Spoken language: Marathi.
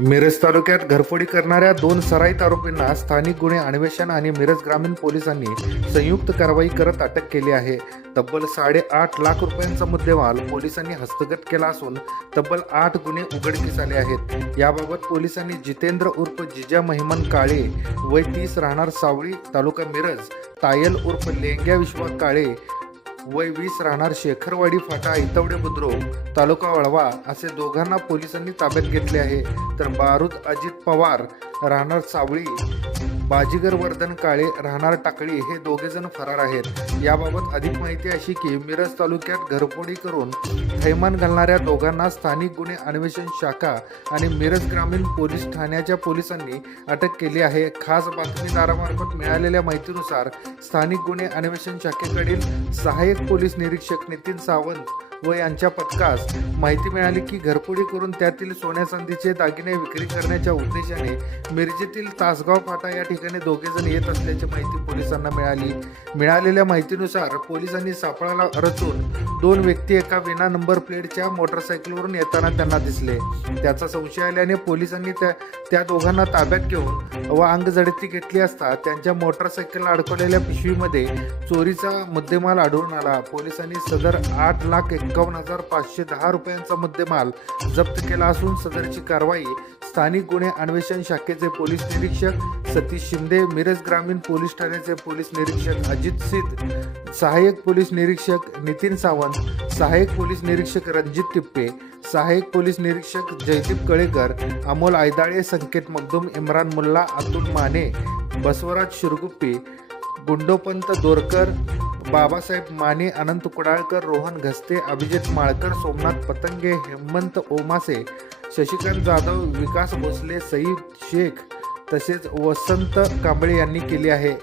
मिरज तालुक्यात घरफोडी करणाऱ्या दोन सराईत आरोपींना स्थानिक गुन्हे अन्वेषण आणि मिरज ग्रामीण पोलिसांनी संयुक्त कारवाई करत अटक केली आहे. तब्बल साडेआठ लाख रुपयांचा मुद्देमाल पोलिसांनी हस्तगत केला असून तब्बल आठ गुन्हे उघडकीस आले आहेत. याबाबत पोलिसांनी जितेंद्र उर्फ जिजा महिमन काळे वय तीस राहणार सावळी तालुका मिरज तायल उर्फ लेंग्या विश्वा काळे वय वीस राहणार शेखरवाडी फाटा इतवडे बुद्रुक तालुका वळवा असे दोघांना पोलिसांनी ताब्यात घेतले आहे. तर बारूद अजित पवार राहणार सावळी बाजीगर वर्धन काळे राहणार टाकळी हे दोघे जण फरार आहेत. याबाबत अधिक माहिती अशी की मिरज तालुक्यात घरफोडी करून थैमान घालणाऱ्या दोघांना स्थानिक गुन्हे अन्वेषण शाखा आणि मिरज ग्रामीण पोलीस ठाण्याच्या पोलिसांनी अटक केली आहे. खास बातमीदारामार्फत मिळालेल्या माहितीनुसार स्थानिक गुन्हे अन्वेषण शाखेकडील सहाय्यक पोलीस निरीक्षक नितीन सावंत व यांच्या पथकास माहिती मिळाली की घरफोडी करून त्यातील सोन्या चांदीचे दागिने विक्री करण्याच्या उद्देशाने मिरजेतील तासगाव फाटा या ठिकाणी दोघे जण येत असल्याची माहिती पोलिसांना मिळाली. मिळालेल्या माहितीनुसार पोलिसांनी सापळाला रचून दोन व्यक्ती एका विना नंबर प्लेटच्या मोटरसायकलवरून येताना त्यांना दिसले. त्याचा संशय आल्याने पोलिसांनी त्या त्या दोघांना ताब्यात घेऊन व अंगझडती घेतली असता त्यांच्या मोटरसायकलला अडकवलेल्या पिशवीमध्ये चोरीचा मुद्देमाल आढळून आला. पोलिसांनी सदर आठ लाख एकावन्न हजार पाचशे दहा रुपयांचा मुद्देमाल जप्त केला असून सदरची कारवाई स्थानिक गुन्हे अन्वेषण शाखेचे पोलीस निरीक्षक सतीश शिंदे मिरज ग्रामीण पोलीस ठाण्याचे पोलीस निरीक्षक अजित सिद्ध सहाय्यक पोलीस निरीक्षक नितीन सावंत सहाय्यक पोलीस निरीक्षक रणजित टिप्पे सहाय्यक पोलीस निरीक्षक जयदीप कळेकर अमोल आयदाळे संकेत मगदूम इम्रान मुल्ला अतुल माने बसवराज शिरगुप्पी गुंडोपंत दोरकर बाबासाहेब माने अनंत कुडाळकर रोहन घस्ते अभिजित माळकर सोमनाथ पतंगे हेमंत ओमासे शशिकांत जाधव विकास भोसले सईद शेख तसेच वसंत कांबळे यांनी केली आहे.